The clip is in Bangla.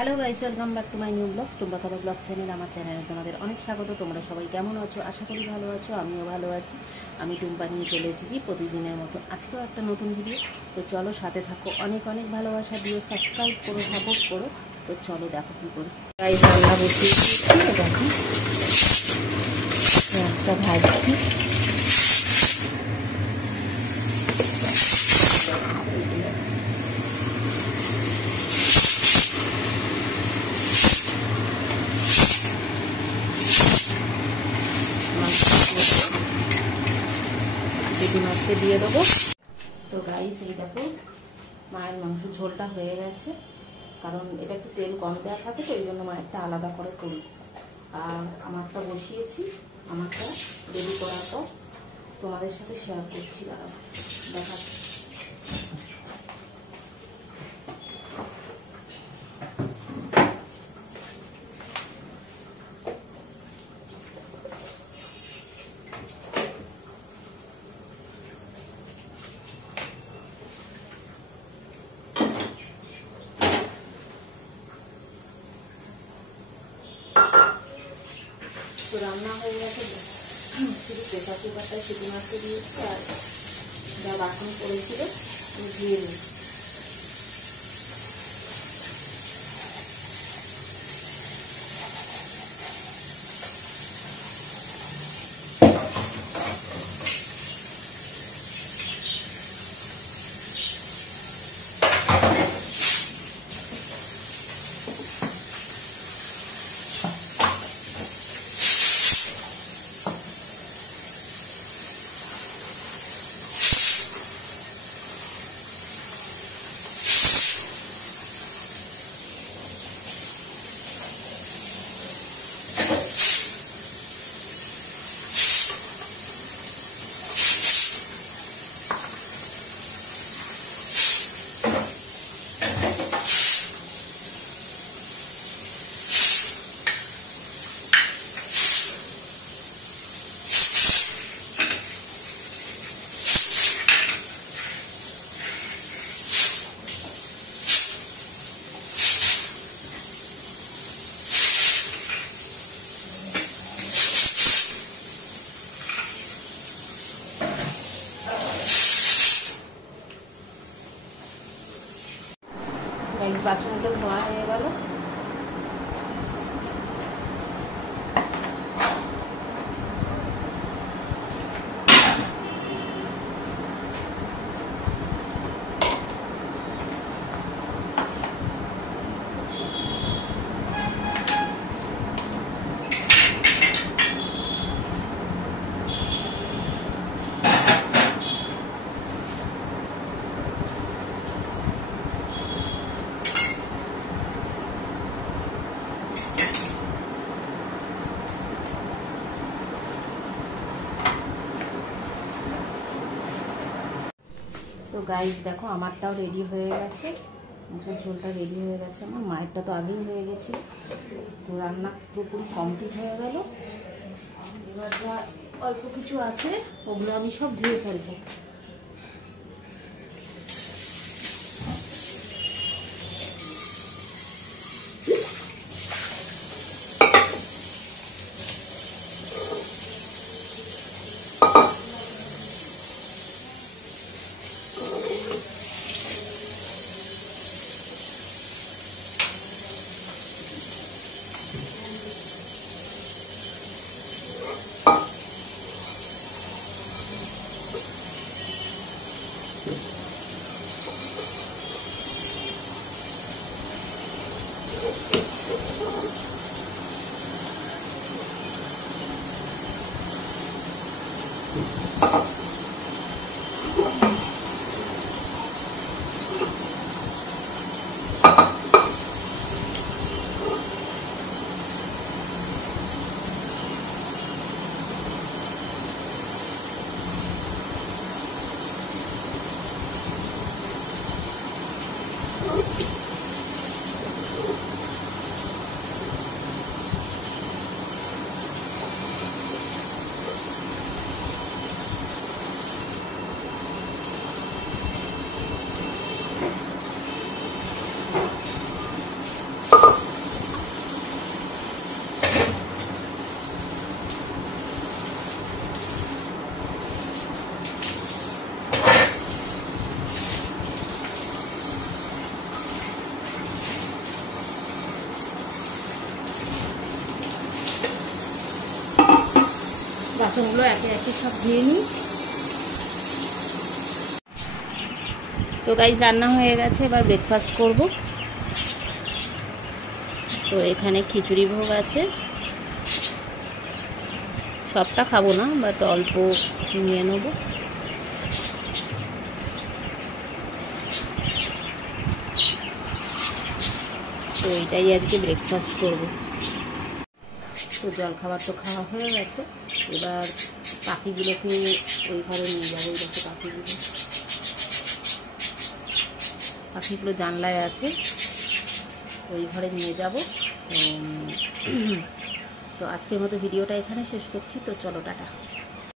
Hello guys, welcome back to my new blogs তোমরা কথা ব্লগ চ্যানেল। আমার চ্যানেলে তোমাদের অনেক স্বাগত। তোমরা সবাই কেমন আছো? আশা করি ভালো আছো, আমিও ভালো আছি। আমি টুম্পা নিয়ে চলে এসেছি প্রতিদিনের মতো আজকেও একটা নতুন ভিডিও। তো চলো সাথে থাকো, অনেক অনেক ভালোবাসা দিও, সাবস্ক্রাইব করো, সাপোর্ট করো। তো চলো দেখো কী করি। গাইস রান্না বসিয়ে দিয়েছি, দেখো পেঁয়াজটা ভাজছি। পেটি মাছকে দিয়ে দেবো। তো গাইস এই দেখো মায়ের মাংস ঝোলটা হয়ে গেছে, কারণ এটা একটু তেল কম দেওয়া থাকে, তো এই জন্য মায়েরটা আলাদা করে করি। আর আমারটা বসিয়েছি, আমারটা রেডি করার পর তোমাদের সাথে শেয়ার করছি, দাঁড়াও দেখাচ্ছি। তো রান্না হয়ে গেছে, শুধু প্রেসার কুকারটায় সিটি মারতে দিয়েছি, আর যা বাসন পড়েছিল ধুয়ে নিই। বাসনটা ধোয়া হয়ে গেল। তো গাইস দেখো আমারটাও রেডি হয়ে গেছে, মাংসের ঝোলটা রেডি হয়ে গেছে, আমার মায়েরটা তো আগেই হয়ে গেছে। তো রান্না পুরোপুরি কমপ্লিট হয়ে গেল। এবার যা অল্প কিছু আছে ওগুলো আমি সব ধুয়ে ফেলবো। বাসনগুলো একে একে সব ধুয়ে নিই। তো গাইস রান্না হয়ে গেছে, এবার ব্রেকফাস্ট করব। তো এখানে খিচুড়ি ভোগ আছে, সবটা খাবো না, বাট অল্প নিয়ে নেব। তো এটাই আজকে ব্রেকফাস্ট করব। তো জলখাবার তো খাওয়া হয়ে গেছে, এবার পাখিগুলোকে ওই ঘরে নিয়ে যাবো। দেখো পাখিগুলো জানলায় আছে, ওই ঘরে নিয়ে যাব। তো আজকের মতো ভিডিওটা এখানে শেষ করছি। তো চলো টাটা।